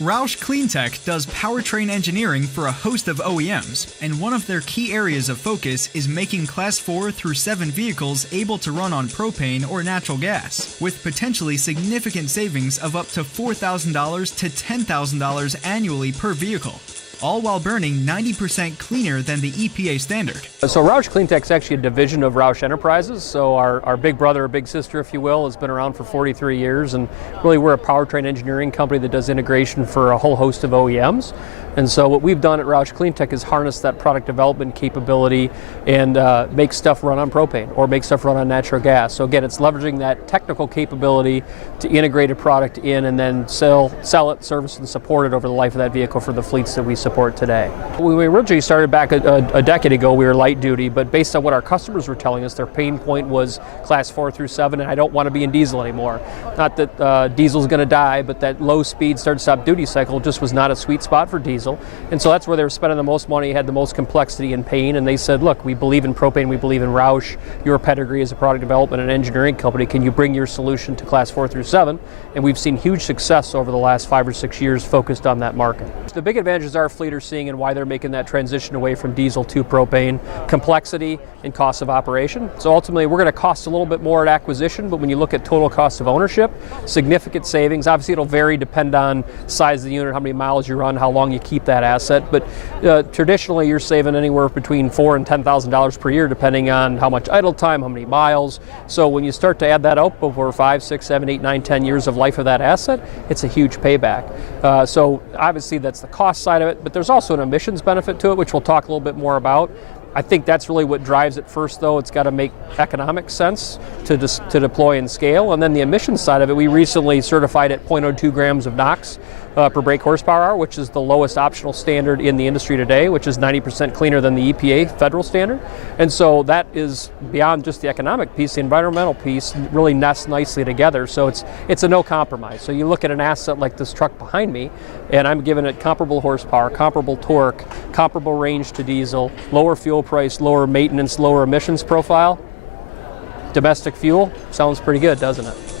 ROUSH CleanTech does powertrain engineering for a host of OEMs, and one of their key areas of focus is making Class 4 through 7 vehicles able to run on propane or natural gas, with potentially significant savings of up to $4,000 to $10,000 annually per vehicle, all while burning 90% cleaner than the EPA standard. So ROUSH CleanTech is actually a division of ROUSH Enterprises. So our big brother or big sister, if you will, has been around for 43 years, and really we're a powertrain engineering company that does integration for a whole host of OEMs. And so what we've done at ROUSH CleanTech is harness that product development capability and make stuff run on propane or make stuff run on natural gas. So again, it's leveraging that technical capability to integrate a product in and then sell it, service, and support it over the life of that vehicle for the fleets that we support today. When we originally started back a decade ago, we were light duty, but based on what our customers were telling us, their pain point was Class 4 through 7, and I don't want to be in diesel anymore. Not that diesel's going to die, but that low speed start-stop duty cycle just was not a sweet spot for diesel. And so that's where they were spending the most money, had the most complexity and pain, and they said, look, we believe in propane, we believe in ROUSH, your pedigree as a product development and engineering company, can you bring your solution to Class 4 through 7? And we've seen huge success over the last 5 or 6 years focused on that market. The big advantages our fleet are seeing and why they're making that transition away from diesel to propane: complexity and cost of operation. So ultimately we're going to cost a little bit more at acquisition, but when you look at total cost of ownership, significant savings. Obviously it'll vary, depend on size of the unit, how many miles you run, how long you keep that asset, but traditionally you're saving anywhere between $4,000 and $10,000 per year depending on how much idle time, how many miles. So when you start to add that up over 5, 6, 7, 8, 9, 10 years of life of that asset, it's a huge payback. So obviously that's the cost side of it, but there's also an emissions benefit to it, which we'll talk a little bit more about. I think that's really what drives it first, though. It's got to make economic sense to deploy and scale. And then the emissions side of it, we recently certified at 0.02 grams of NOx per brake horsepower hour, which is the lowest optional standard in the industry today, which is 90% cleaner than the EPA federal standard. And so that is beyond just the economic piece, the environmental piece really nests nicely together. So it's a no compromise. So you look at an asset like this truck behind me, and I'm giving it comparable horsepower, comparable torque, comparable range to diesel, lower fuel price, lower maintenance, lower emissions profile. Domestic fuel sounds pretty good, doesn't it?